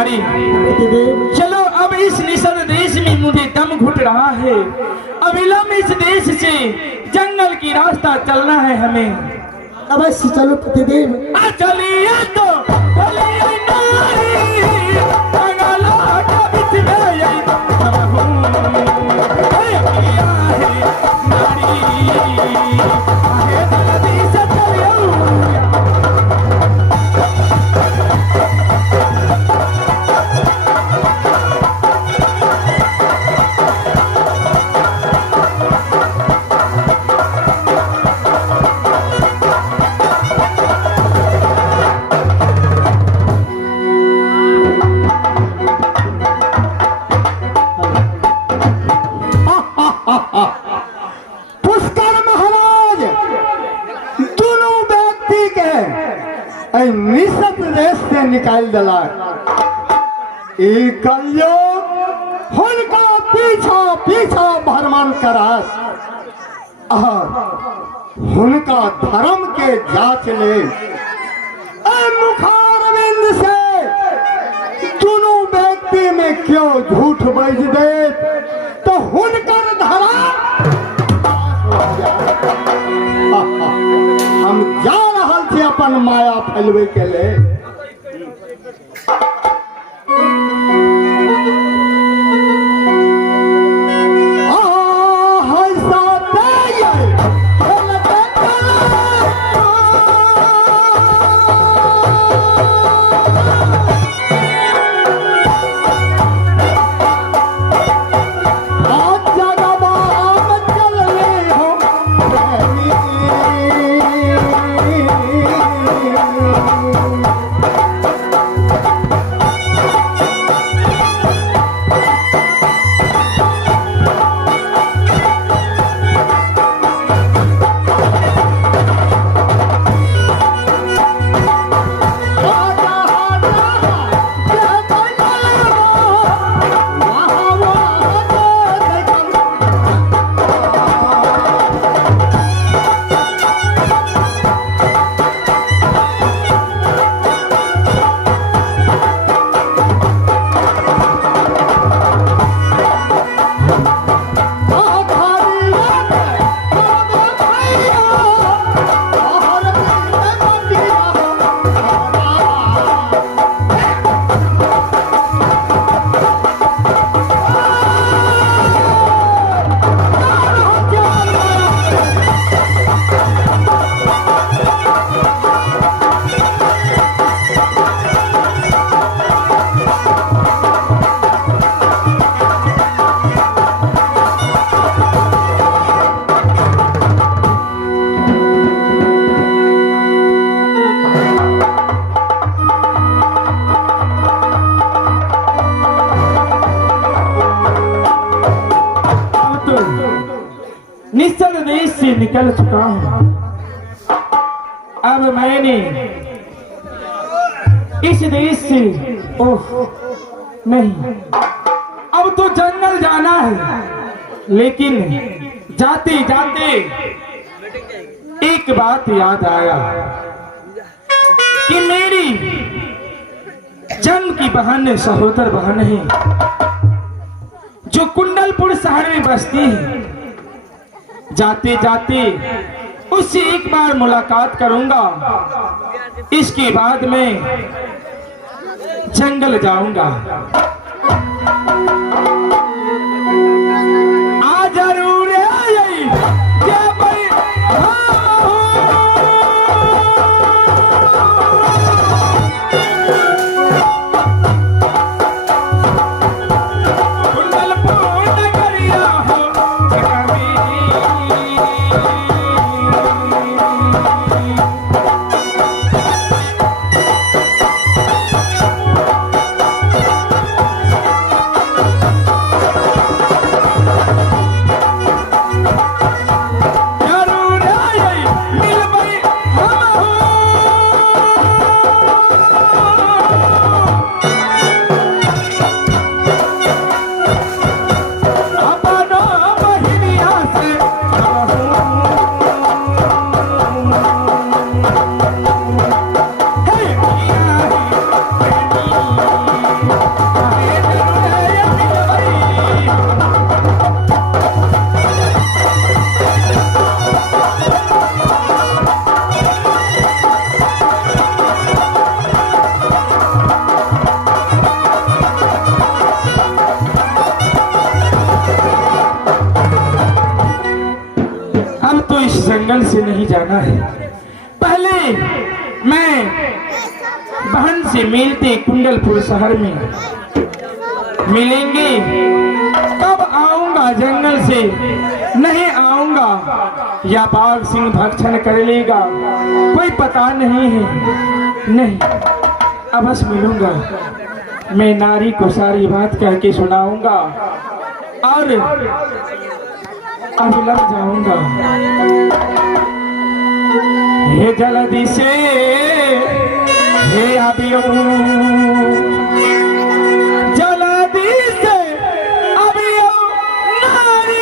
नारी, चलो अब इस निषद देश में मुझे दम घुट रहा है। अविलंब इस देश से जंगल की रास्ता चलना है हमें। अवश्य चलो पतिदेव। चलिए तो चलिए नारी, जंगलों के बीच में यही हम हूँ। नारी आगे जल्दी से चलिए। निषद देश से निकाल दिला। उनका पीछा पीछा भरमान करा उनका धर्म के जांच ले। मुखारविंद से दोनों व्यक्ति में क्यों झूठ बज दे तो उनकर धरा हम जा रहा थे अपन माया फैलवे के लिए। निषद देश से निकल चुका हूं। अब मैंने इस देश से नहीं, अब तो जंगल जाना है। लेकिन जाते जाते एक बात याद आया कि मेरी जन्म की बहन, सहोदर बहन है जो कुंडलपुर शहर में बसती है। जाते जाते उससे एक बार मुलाकात करूंगा, इसके बाद मैं जंगल जाऊंगा। आ जरूर है यही क्या भाई। जंगल से नहीं जाना है। पहले मैं बहन से मिलते कुंडलपुर शहर में मिलेंगे, तब आऊंगा। जंगल से नहीं आऊंगा या बाघ सिंह भक्षण कर लेगा, कोई पता नहीं है। नहीं, अवश्य मिलूंगा। मैं नारी को सारी बात कह के सुनाऊंगा और अब लग जाऊंगा। हे जल्दी से हे अभियो, जल्दी से अभियो नारी।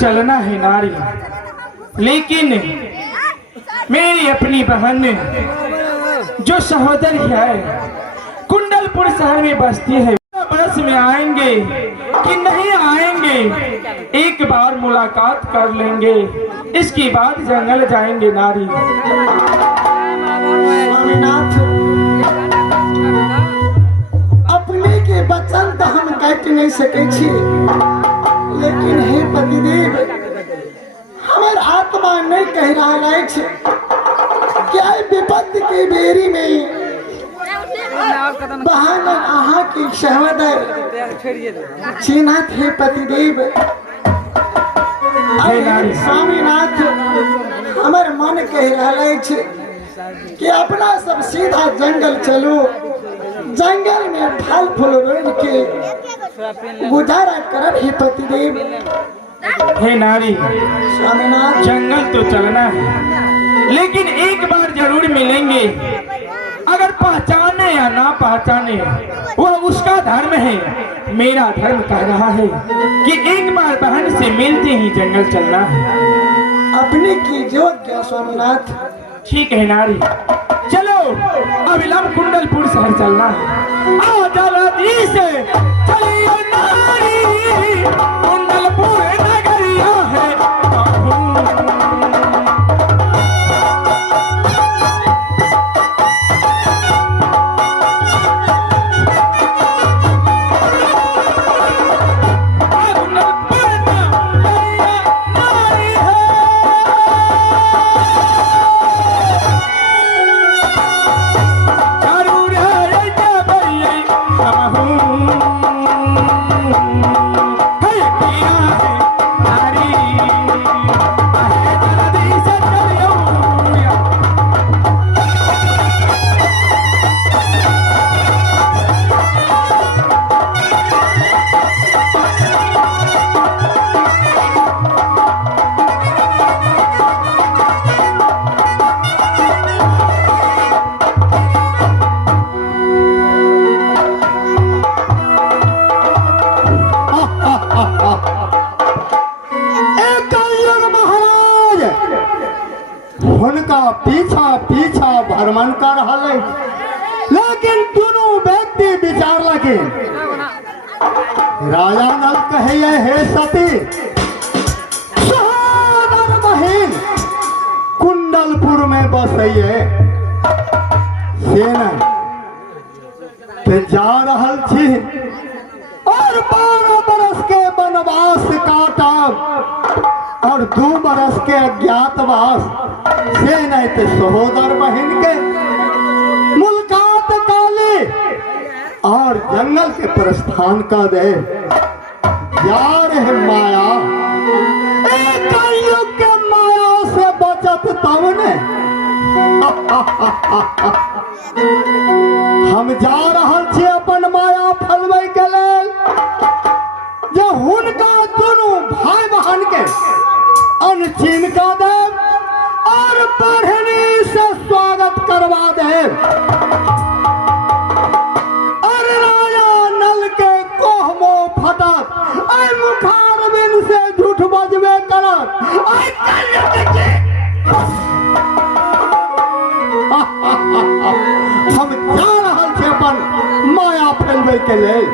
चलना है नारी, लेकिन मेरी अपनी बहन जो सहोदरी है कुंडलपुर शहर में बसती है, बरस में आएंगे कि नहीं आएंगे, एक बार मुलाकात कर लेंगे, इसके बाद जंगल जाएंगे नारी। अपने के वचन तो हम काट नहीं सके छी, लेकिन हे पतिदेव हमार आत्मा नहीं कह रहा है क्या विपत्ति के बेरी में बहन आहा की सहवदर चिन्हत है पतिदेव। स्वामीनाथ हमार मन कह रहा है कि अपना सब सीधा जंगल चलो, जंगल में फल फूल रोज के गुजारा करब हे पतिदेव। हे नारी, स्वामीनाथ जंगल तो चलना है, लेकिन एक बार जरूर मिलेंगे। अगर पहचाने या ना पहचाने वह उसका धर्म है, मेरा धर्म कह रहा है कि एक बार बहन से मिलते ही जंगल चलना है। अपने की जो क्या स्वामीनाथ। ठीक है नारी, चलो अविलंब कुंडलपुर शहर चलना है। आ जल्दी से चलिए नारी, कुंडलपुर नगरिया है। Hey! हुनका पीछा पीछा भ्रमण कर रहा है। लेकिन दोनों व्यक्ति विचार लगे। राजा नल कहिए हे सती सहोदर बहिन कुंडलपुर में बसइए सेना पे जा रहल छी और 12 बरस के वनवास काटब और 2 बरस के अज्ञातवास से नहीं तो सहोदर बहन के मुलाकात काली और जंगल के प्रस्थान का दे यार है माया एक युग के माया से बचत तब ने हम जा रहल छी अपन माया फलबै के लेल जे हुनका दोनों भाई बहन के अनचिन का दे और बढ़नी से स्वागत करवा दे और राजा नल के कोहमो फटत आई मुखारबिन से झूठ बजबे करत आई कलयुग के हम जा रहल छी अपन माया फैलबै के लेल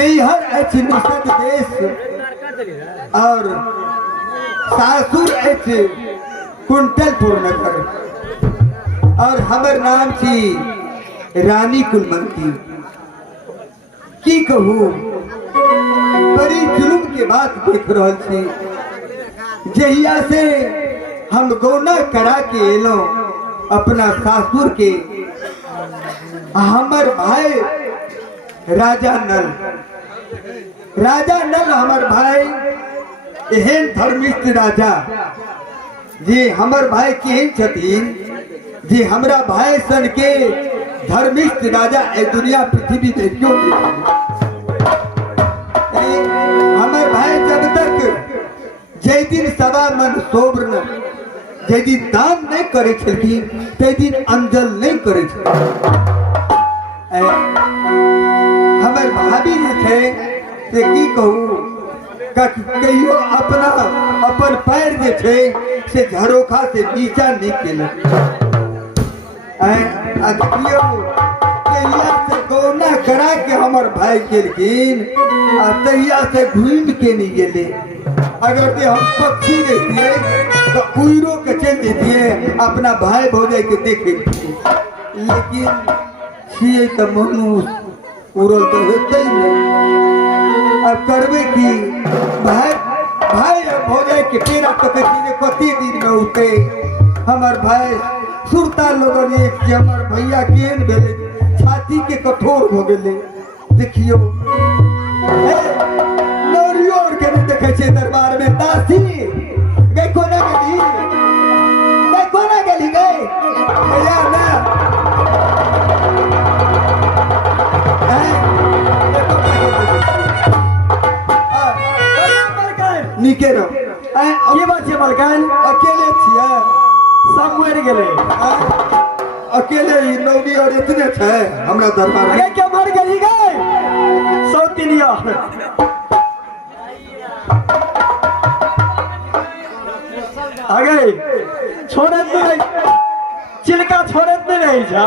नैहर अछि निषद देश और सासुर अछि कुंटलपुर नगर और हमर नाम छी रानी कुलमंती। की कहू बड़ी जुलूम के बात देख रहल छी। जहिया से हम गौना करा के एलो अपना सासुर के, हमर भाई राजा नल हमर भाई एहन धर्मिष्ठ राजा जी, हमर भाई केहन छथिन जी, हमरा भाई सन के धर्मिष्ठ राजा ए दुनिया पृथ्वी में क्यों नहीं। हमर भाई जब तक जय दिन सवा मन सोब्र जय दिन दान नहीं करे छलखिन तै दिन अंजल नहीं करे छलखिन। हमर भाभी जे छै से की कहू कहियो अपना अपन पैर जे छै से झरोखा से नीचा नहीं केलक। देखियो तहिया से गौना करा के हमर भाई केलखिन आ तहिया से घूम के नहीं गेले। अगर ते हम पक्षी देखिए तो उड़ो के चल देतिए अपना भाई भौजाई के देखे, लेकिन छिए तो मनुष्य उड़ल तो होते ही नहीं। अब करबे की भाई और भौजाई के पेड़ा पकड़ कति दिन में उठे। हमार भाई सुरता लोगन एक कि हमार भैया केन भेले छाती के कठोर हो गेले। देखियो नौरियो और के देखे छे दरबार में दासी गई कोना गेली गई भैया ना निके रहो। ये बात छै मलकान, अकेले छियै सब मर गेले। अकेले ही नौमी और इतने थे हमरा दरबार में। अरे क्या मर गई गए सौतिनिया। आ गए छोड़त नहीं, चिलका छोड़त नहीं जा।